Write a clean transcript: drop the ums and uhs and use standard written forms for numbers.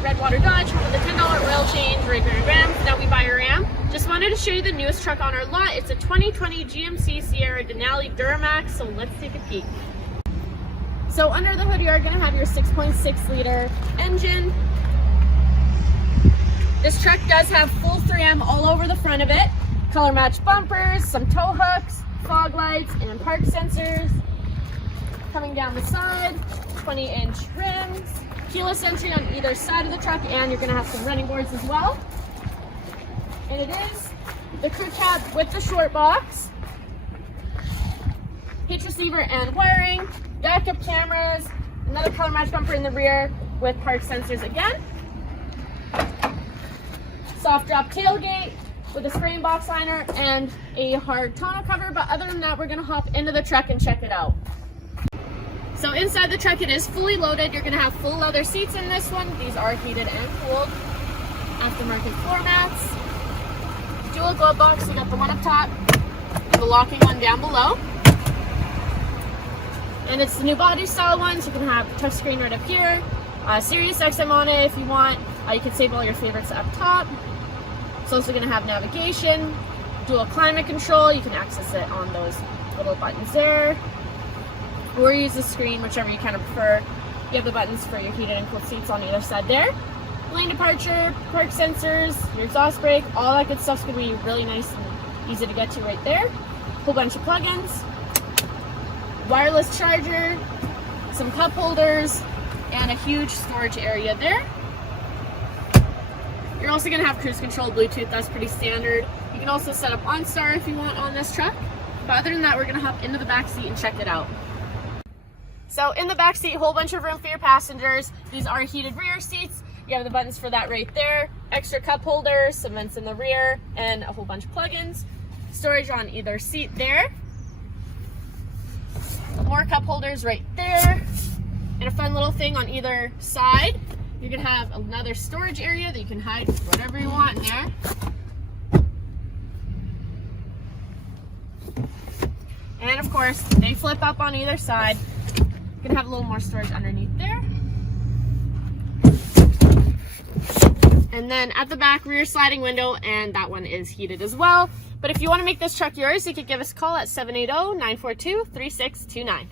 at Redwater Dodge, home of the $10 oil change, regular Rams. Now we buy a Ram. Just wanted to show you the newest truck on our lot. It's a 2020 GMC Sierra Denali Duramax, so let's take a peek. So under the hood, you are going to have your 6.6 liter engine. This truck does have full 3M all over the front of it. Color match bumpers, some tow hooks, fog lights, and park sensors. Coming down the side, 20-inch rims, keyless entry on either side of the truck, and you're going to have some running boards as well. And it is the crew cab with the short box, hitch receiver and wiring, backup cameras, another color match bumper in the rear with park sensors again, soft drop tailgate with a screen box liner and a hard tonneau cover. But other than that, we're going to hop into the truck and check it out. So inside the truck, it is fully loaded. You're going to have full leather seats in this one. These are heated and cooled. Aftermarket floor mats. Dual glove box. You got the one up top and the locking one down below. And it's the new body style one, so you can have touchscreen right up here. Sirius XM on it if you want. You can save all your favorites up top. It's also going to have navigation, dual climate control. You can access it on those little buttons there, or use the screen, whichever you kind of prefer. You have the buttons for your heated and cooled seats on either side there. Lane departure, park sensors, your exhaust brake, all that good stuff's going to be really nice and easy to get to right there. Whole bunch of plugins, wireless charger, some cup holders, and a huge storage area there. You're also going to have cruise control, Bluetooth. That's pretty standard. You can also set up OnStar if you want on this truck. But other than that, we're going to hop into the back seat and check it out. So in the back seat, whole bunch of room for your passengers. These are heated rear seats. You have the buttons for that right there. Extra cup holders, some vents in the rear, and a whole bunch of plugins. Storage on either seat there. More cup holders right there. And a fun little thing on either side. You're going to have another storage area that you can hide whatever you want in there. And of course, they flip up on either side. You can have a little more storage underneath there. And then at the back, rear sliding window, and that one is heated as well. But if you want to make this truck yours, you could give us a call at 780-942-3629.